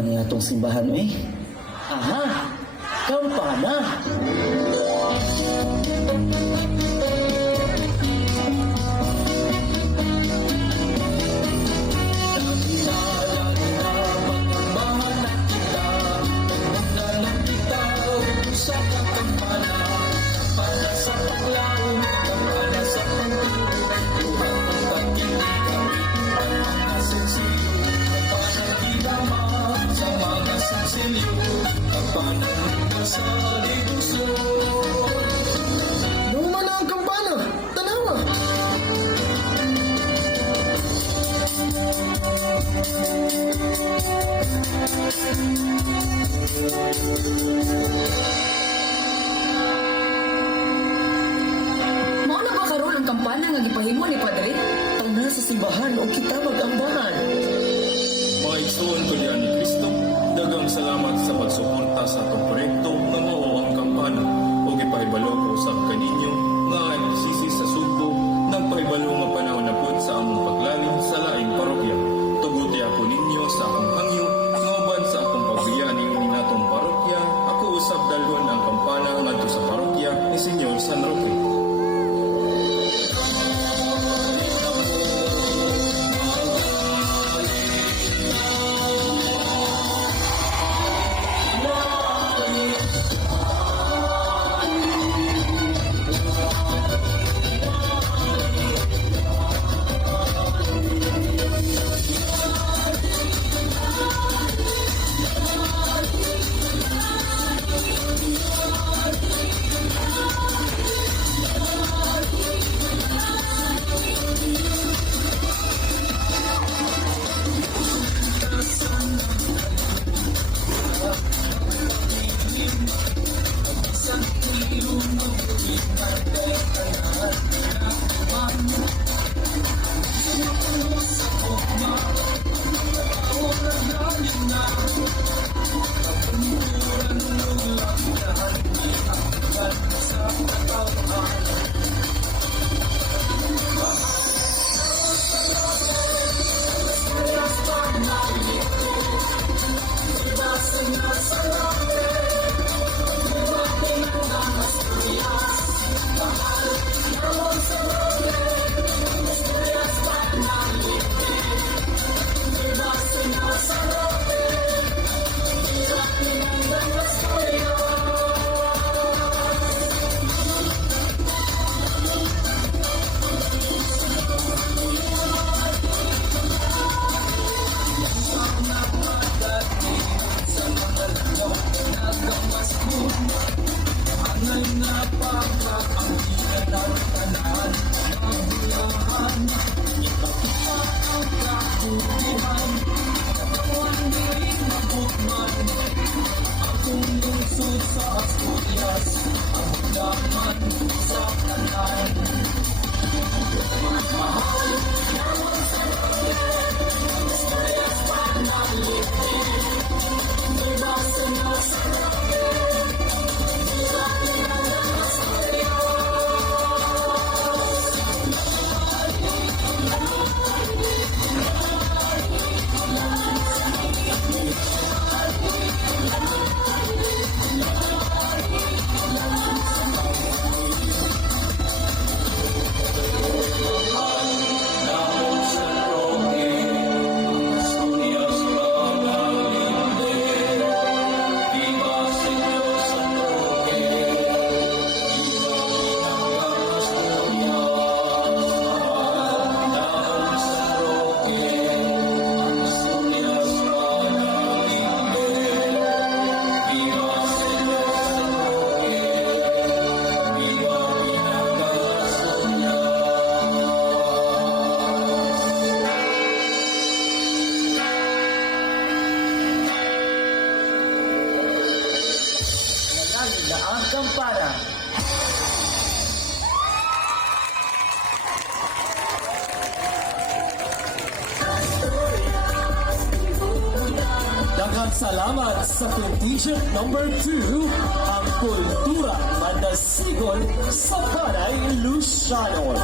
man niya itong simbahan eh. Aha! Kampana! Luma na ang kampana! Tanawa! Mao na ba karon ang kampanya nga gipahimo ni Padre? Tangna sa simbahan o kita mag-ambahan. Mga igsoon ko ni Kristo, dagang salamat sa pagsuporta sa atong proyekto nga mao ang kampana o gipahibalo ko sa kaninyo nga nagsisi sa sugbo nagpahibalo nga panahon na pud sa among paglalim sa laing parokya. Tuguti ako ninyo sa akong hangyo nga uban sa akong pagbiyaning ni natong parokya. Ako usab dalhon ang kampana ngadto sa parokya ni Senyor San Roque. ang kampana. Daghang salamat sa contingent number 2, ang kultura mandasigon sa Panay Luciano.